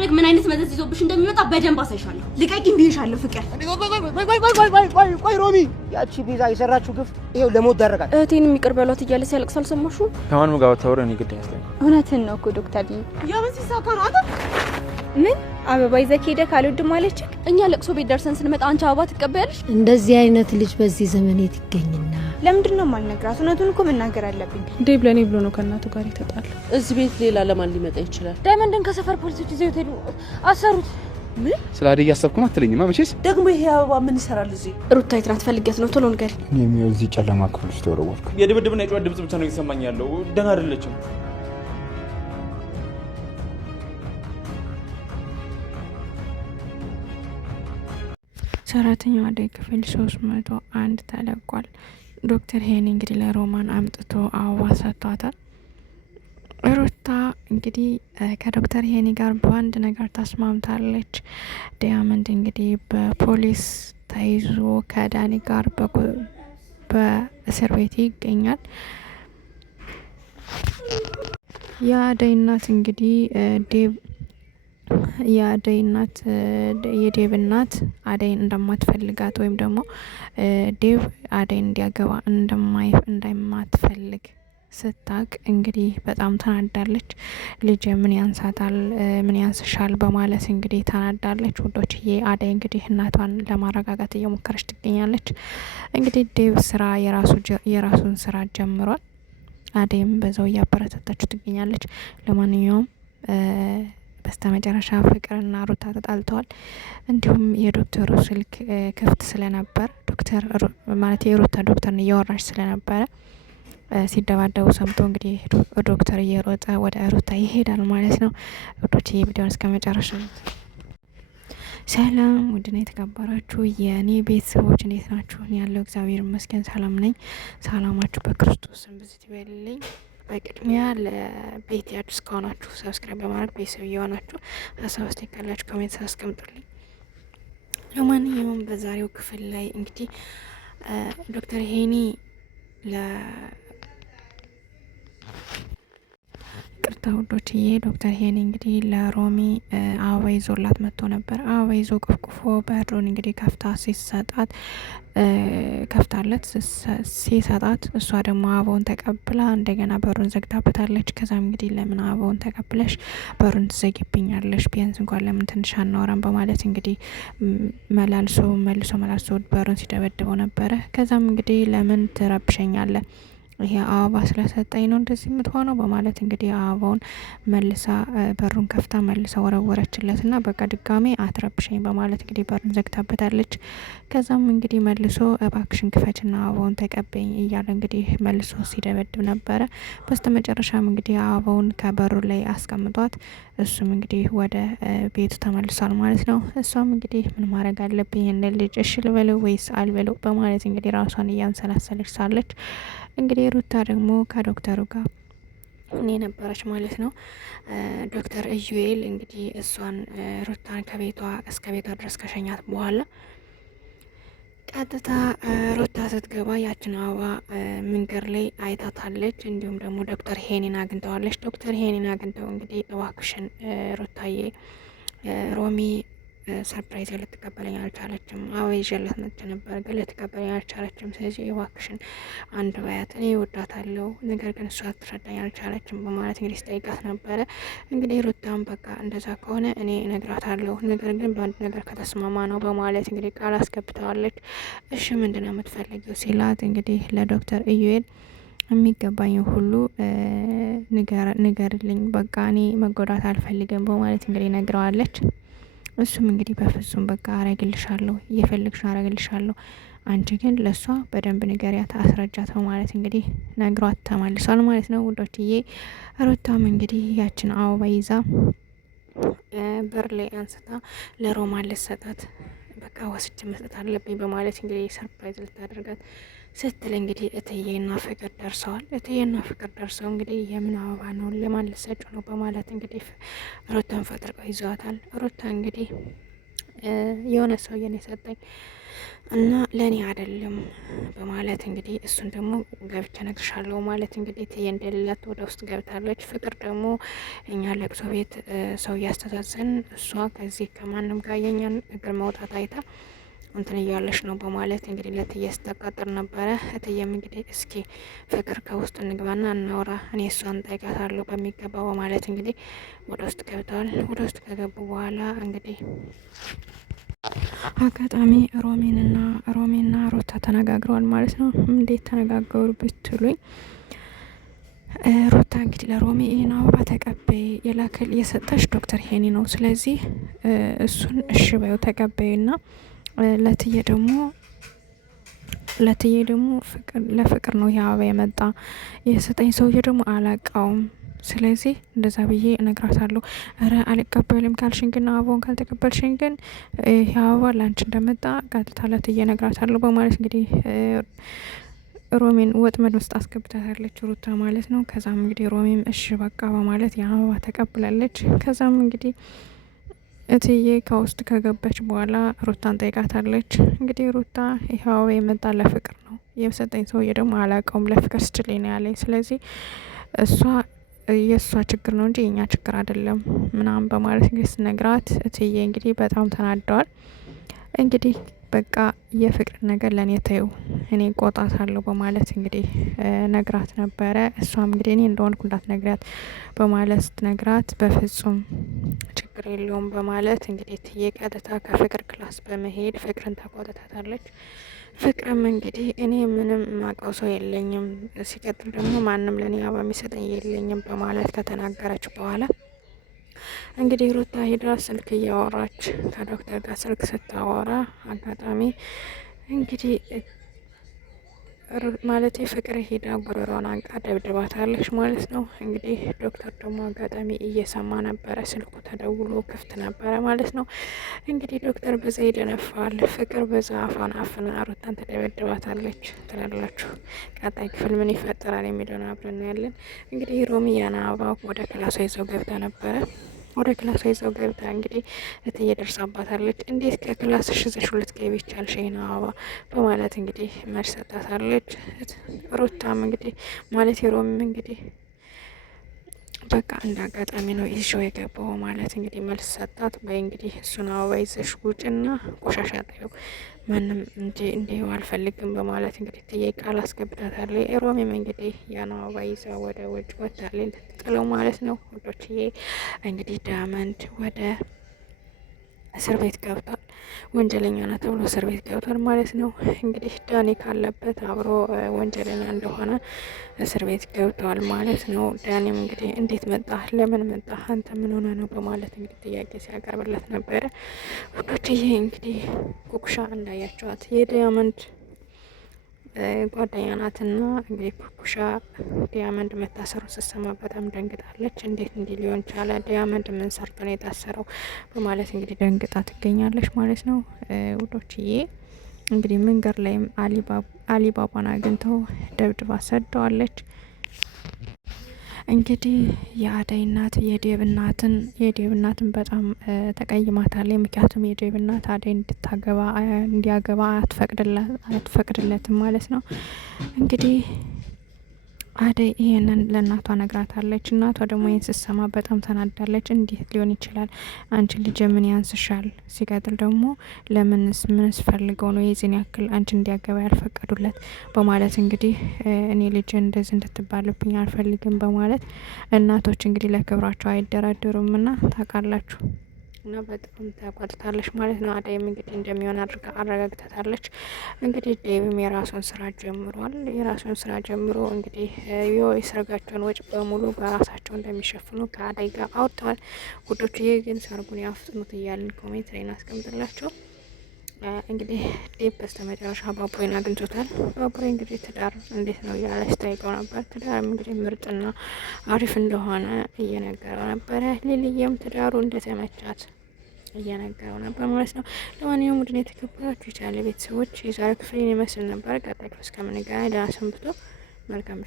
ለማድረግ ምን አይነት መዘዝ ይዞብሽ እንደሚወጣ በደንብ አሳይሻለሁ። ልቀቂኝ ብዬሻለሁ ፍቅር። ቆይ ሮሚ፣ ያቺ ቤዛ የሰራችው ግፍ ይሄው ለሞት ዳረጋት። እህቴንም ይቅር በሏት እያለ ሲያለቅስ አልሰማሽውም? ከማንም ጋር ታወራ እኔ ግድ ያስለኝ። እውነትን ነው እኮ ዶክተር ዲ ያምን ሲሳካ ነው አይደል? ምን አበባ ይዘህ ሄደህ ካልወድም አለች። እኛ ለቅሶ ቤት ደርሰን ስንመጣ አንቺ አበባ ትቀበያለሽ? እንደዚህ አይነት ልጅ በዚህ ዘመን የት ይገኝና? ለምንድን ነው የማልነግራት? እውነቱን እኮ መናገር አለብኝ። ዴብ ለኔ ብሎ ነው ከእናቱ ጋር የተጣለው። እዚህ ቤት ሌላ ለማን ሊመጣ ይችላል? ዳይመንድን ከሰፈር ፖሊሶች ይዘው ሄዱ፣ አሰሩት። ምን ስለ አደይ እያሰብኩ አትለኝማ መቼስ። ደግሞ ይሄ አበባ ምን ይሰራል እዚህ? ሩታ የት ፈልገት ነው? ቶሎ ንገሪ። እኔም ያው እዚህ ጨለማ ክፍል ውስጥ ተወረወርኩ። የድብድብና የጩኸት ድምጽ ብቻ ነው እየተሰማኝ ያለው። ደህና አይደለችም። ሰራተኛዋ አደይ ክፍል 301 ተለቋል። ዶክተር ሄኒ እንግዲህ ለሮማን አምጥቶ አበባ ሰጥቷታል። ሩታ እንግዲህ ከዶክተር ሄኒ ጋር በአንድ ነገር ተስማምታለች። ዳይመንድ እንግዲህ በፖሊስ ተይዞ ከዳኒ ጋር በእስር ቤት ይገኛል። የአደይ እናት እንግዲህ የዴቭ እናት አደይን እንደማትፈልጋት ወይም ደግሞ ዴቭ አደይን እንዲያገባ እንደማትፈልግ ስታቅ እንግዲህ በጣም ተናዳለች። ልጅ ምን ያንሳታል፣ ምን ያንስሻል በማለት እንግዲህ ተናዳለች። ውዶችዬ አደይ እንግዲህ እናቷን ለማረጋጋት እየሞከረች ትገኛለች። እንግዲህ ዴቭ ስራ የራሱን ስራ ጀምሯል። አደይም በዛው እያበረታታችሁ ትገኛለች። ለማንኛውም በስተመጨረሻ ፍቅርና ሩታ ተጣልተዋል። እንዲሁም የዶክተሩ ስልክ ክፍት ስለነበር የሩታ ዶክተርን እያወራች ስለነበረ ሲደባደቡ ሰምቶ እንግዲህ ዶክተር እየሮጠ ወደ ሩታ ይሄዳል ማለት ነው። ወዶች ቪዲዮን እስከ መጨረሻ ሰላም ውድና የተከበራችሁ የኔ ቤተሰቦች እንዴት ናችሁ? ያለው እግዚአብሔር ይመስገን ሰላም ነኝ። ሰላማችሁ በክርስቶስ ብዙ ይበልልኝ። በቅድሚያ ለቤት አዲስ ከሆናችሁ ሰብስክራይብ በማድረግ ቤተሰብ እየሆናችሁ ሀሳብ አስተያየት ካላችሁ ኮሜንት አስቀምጡልኝ። ለማንኛውም በዛሬው ክፍል ላይ እንግዲህ ዶክተር ሄኒ ቅርታ ውዶችዬ ዶክተር ሄኒ እንግዲህ ለሮሚ አበባ ይዞላት መጥቶ ነበር። አበባ ይዞ ቆፍቆፎ በሩን እንግዲህ ከፍታለት ሲሰጣት እሷ ደግሞ አበባውን ተቀብላ እንደገና በሩን ዘግታበታለች። ከዛም እንግዲህ ለምን አበባውን ተቀብለሽ በሩን ትዘጊብኛለሽ? ቢያንስ እንኳን ለምን ትንሽ አናወራም? በማለት እንግዲህ መልሶ በሩን ሲደበድበው ነበረ። ከዛም እንግዲህ ለምን ትረብሸኛለህ? ይሄ አበባ ስለሰጠኝ ነው እንደዚህ የምትሆነው በማለት እንግዲህ አበባውን መልሳ በሩን ከፍታ መልሳ ወረወረችለት እና በቃ ድጋሜ አትረብሸኝ በማለት እንግዲህ በሩን ዘግታበታለች። ከዛም እንግዲህ መልሶ እባክሽን ክፈችና አበባውን ተቀበኝ እያለ እንግዲህ መልሶ ሲደበድብ ነበረ። በስተመጨረሻም እንግዲህ አበባውን ከበሩ ላይ አስቀምጧት እሱም እንግዲህ ወደ ቤቱ ተመልሷል ማለት ነው። እሷም እንግዲህ ምን ማድረግ አለብኝ ይህንን ልጅ እሺ ልበለው ወይስ አልበለው በማለት እንግዲህ ራሷን እያንሰላሰለች ሳለች እንግዲህ ሩታ ደግሞ ከዶክተሩ ጋር እኔ ነበረች ማለት ነው። ዶክተር ኢዩኤል እንግዲህ እሷን ሩታን እስከ ቤቷ ድረስ ከሸኛት በኋላ ቀጥታ ሩታ ስትገባ ያችን አበባ መንገድ ላይ አይታታለች። እንዲሁም ደግሞ ዶክተር ሄኒን አግኝተዋለች። ዶክተር ሄኒን አግኝተው እንግዲህ እባክሽን ሩታዬ ሮሚ ሰርፕራይዝ ልትቀበለኝ አልቻለችም። አበባ ይዤላት መጥቼ ነበር ግን ልትቀበለኝ አልቻለችም። ስለዚህ እባክሽን አንድ ባያት እኔ እወዳታለሁ፣ ነገር ግን እሷ ትረዳኝ አልቻለችም በማለት እንግዲህ ስጠይቃት ነበረ። እንግዲህ ሩታም በቃ እንደዛ ከሆነ እኔ እነግራታለሁ፣ ነገር ግን በአንድ ነገር ከተስማማ ነው በማለት እንግዲህ ቃል አስገብተዋለች። እሺ ምንድነው የምትፈልጊው ሲላት እንግዲህ ለዶክተር ኢዩኤል የሚገባኝ ሁሉ ንገርልኝ፣ በቃ እኔ መጎዳት አልፈልግም በማለት እንግዲህ ነግረዋለች። እሱም እንግዲህ በፍጹም በቃ አረግልሻለሁ፣ እየፈለግሽ አረግልሻለሁ፣ አንቺ ግን ለእሷ በደንብ ንገሪያት፣ አስረጃት በማለት እንግዲህ ነግሯት ተመልሷል ማለት ነው ውዶችዬ። ሩታም እንግዲህ ያችን አበባ ይዛ በር ላይ አንስታ ለሮማን ልትሰጣት በቃ ወስጅ መስጠት አለብኝ በማለት እንግዲህ ሰርፕራይዝ ልታደርጋት ስትል እንግዲህ እትዬና ፍቅር ደርሰዋል። እትዬና ፍቅር ደርሰው እንግዲህ የምን አበባ ነው ለማን ልትሰጪው ነው በማለት እንግዲህ ሩታን ፈጥርቀው ይዘዋታል። ሩታ እንግዲህ የሆነ ሰውዬ ነው የሰጠኝ እና ለእኔ አይደለም በማለት እንግዲህ እሱን ደግሞ ገብቼ እነግርሻለሁ ማለት እንግዲህ እትዬ እንደሌላት ወደ ውስጥ ገብታለች። ፍቅር ደግሞ እኛ ለቅሶ ቤት ሰው እያስተዛዘን እሷ ከዚህ ከማንም ጋር የኛን እግር መውጣት አይታ እንትን እያለች ነው በማለት እንግዲህ ለእትዬ ስተቃጥር ነበረ። እትዬም እንግዲህ እስኪ ፍቅር ከውስጥ እንግባና እናውራ፣ እኔ እሷን ጠይቃታለሁ በሚገባ በማለት እንግዲህ ወደ ውስጥ ገብተዋል። ወደ ውስጥ ከገቡ በኋላ እንግዲህ አጋጣሚ ሮሜና ሩታ ተነጋግረዋል ማለት ነው። እንዴት ተነጋገሩ ብትሉኝ ሩታ እንግዲህ ለሮሜ ይህን አበባ ተቀበይ የላክል የሰጠች ዶክተር ሄኒ ነው። ስለዚህ እሱን እሺ በይው ተቀበይና ለትዬ ደግሞ ለፍቅር ነው ይህ አበባ የመጣ የሰጠኝ ሰውዬ ደግሞ አላቃውም። ስለዚህ እንደዛ ብዬ እነግራታለሁ። እረ አልቀበልም ካልሽኝ ግን አበባውን ካልተቀበልሽኝ ግን ይህ አበባ ለአንቺ እንደመጣ ቀጥታ ለትዬ እነግራታለሁ በማለት እንግዲህ ሮሜን ወጥመድ ውስጥ አስገብታታለች ሩታ ማለት ነው። ከዛም እንግዲህ ሮሜም እሺ በቃ በማለት የአበባ ተቀብላለች። ከዛም እንግዲህ እትዬ ከውስጥ ከገባች በኋላ ሩታን ጠይቃታለች። እንግዲህ ሩታ ይህ አበባ የመጣ ለፍቅር ነው የሰጠኝ ሰውዬ ደግሞ አላውቀውም ለፍቅር ስችልኝ ነው ያለኝ። ስለዚህ እሷ የእሷ ችግር ነው እንጂ የኛ ችግር አይደለም ምናምን በማለት እንግዲህ ስነግራት እትዬ እንግዲህ በጣም ተናደዋል። እንግዲህ በቃ የፍቅር ነገር ለእኔ ተይው እኔ ቆጣታለሁ በማለት እንግዲህ ነግራት ነበረ። እሷም እንግዲህ እኔ እንደሆንኩ እንዳትነግሪያት በማለት ስትነግራት በፍጹም ችግር የለውም በማለት እንግዲህ እትዬ ቀጥታ ከፍቅር ክላስ በመሄድ ፍቅርን ታቆጥታታለች። ፍቅርም እንግዲህ እኔ ምንም ማውቀው ሰው የለኝም፣ ሲቀጥል ደግሞ ማንም ለእኔ አበባ የሚሰጠኝ የለኝም በማለት ከተናገረች በኋላ እንግዲህ ሩታ ሄዳ ስልክ እያወራች ከዶክተር ጋር ስልክ ስታወራ አጋጣሚ እንግዲህ ማለት ፍቅር ሄዳ ጉሮሮን አንቃ ደብድባታለች ማለት ነው። እንግዲህ ዶክተር ደግሞ አጋጣሚ እየሰማ ነበረ፣ ስልኩ ተደውሎ ክፍት ነበረ ማለት ነው። እንግዲህ ዶክተር በዛ ይደነፋል፣ ፍቅር በዛ አፏን አፍና ሩታን ተደበድባታለች ትላላችሁ። ቀጣይ ክፍል ምን ይፈጠራል የሚለውን አብረን ያለን። እንግዲህ ሮሚ ያን አበባ ወደ ክላሷ ይዘው ገብታ ነበረ። ወደ ክላሷ ይዘው ገብታ እንግዲህ እትዬ ደርሳባታለች። እንዴት ከክላስሽ ይዘሽው ልትገቢ ቻልሽ ይሄን አበባ በማለት እንግዲህ መልስ ሰጣታለች። ሩታም እንግዲህ ማለት የሮምም እንግዲህ በቃ እንደ አጋጣሚ ነው ይዤው የገባው ማለት እንግዲህ መልስ ሰጣት። በይ እንግዲህ እሱን አበባ ይዘሽ ውጭና ቆሻሻ ጣዩ፣ ማንም እንዲሁ አልፈልግም በማለት እንግዲህ እትዬ ቃል አስገብታታለች። ሮሚም እንግዲህ ያን አበባ ይዛ ወደ ውጭ ወጥታለች ልትጥለው ማለት ነው። ወዶችዬ እንግዲህ ዳይመንድ ወደ እስር ቤት ገብቷል። ወንጀለኛ ና ተብሎ እስር ቤት ገብቷል ማለት ነው። እንግዲህ ዳኒ ካለበት አብሮ ወንጀለኛ እንደሆነ እስር ቤት ገብቷል ማለት ነው። ዳኒም እንግዲህ እንዴት መጣ፣ ለምን መጣ፣ አንተ ምን ሆነ ነው በማለት እንግዲህ ጥያቄ ሲያቀርብለት ነበረ። ውዶችዬ እንግዲህ ኩኩሻ እንዳያቸዋት የዳይመንድ ጓደኛ ናትና እንግዲህ ኩኩሻ ዳይመንድ መታሰሩ ስትሰማ በጣም ደንግጣለች። እንዴት እንዲህ ሊሆን ቻለ? ዳይመንድ ምን ሰርቶ ነው የታሰረው? በማለት እንግዲህ ደንግጣ ትገኛለች ማለት ነው። ውዶችዬ እንግዲህ መንገድ ላይም አሊባባን አግኝተው ደብድባ ሰደዋለች። እንግዲህ የአደይ እናት የዴብ እናትን በጣም ተቀይማታለች። ምክንያቱም የዴብ እናት አደይ እንዲያገባ አትፈቅድለትም ማለት ነው። እንግዲህ አደይ ይሄንን ለእናቷ ነግራታለች። እናቷ ደግሞ ይህን ስትሰማ በጣም ተናዳለች። እንዴት ሊሆን ይችላል? አንቺ ልጅ ምን ያንስሻል? ሲቀጥል ደግሞ ምንስ ፈልገው ነው የዚህን ያክል አንቺ እንዲያገባ ያልፈቀዱለት? በማለት እንግዲህ እኔ ልጅ እንደዚህ እንድትባልብኝ አልፈልግም በማለት እናቶች እንግዲህ ለክብራቸው አይደራደሩም እና ታውቃላችሁ እና በጣም ተቆጥታለች ማለት ነው። አደይም እንግዲህ እንደሚሆን አድርጋ አረጋግታታለች። እንግዲህ ዴብም የራሱን ስራ ጀምሯል። የራሱን ስራ ጀምሮ እንግዲህ የሰርጋቸውን ወጪ በሙሉ በራሳቸው እንደሚሸፍኑ ከአደይ ጋር አውጥተዋል። ውዶች ይህ ግን ሰርጉን ያፍጥኑት እያልን ኮሜንት ላይ እናስቀምጥላቸው። እንግዲህ ዴብ በስተ መጨረሻ ባቡሬን አግኝቶታል። ባቡሬ እንግዲህ ትዳር እንዴት ነው እያለ ሲጠይቀው ነበር። ትዳር እንግዲህ ምርጥና አሪፍ እንደሆነ እየነገረው ነበረ። ሊልየም ትዳሩ እንደተመቻት እየነገረው ነበር ማለት ነው። ለማንኛውም ውድን የተከበራችሁ የቻናሌ ቤተሰቦች የዛሬው ክፍል ይመስል ነበር። ቀጣይ ክፍል እስከምንገናኝ ደህና ሰንብቱ። መልካም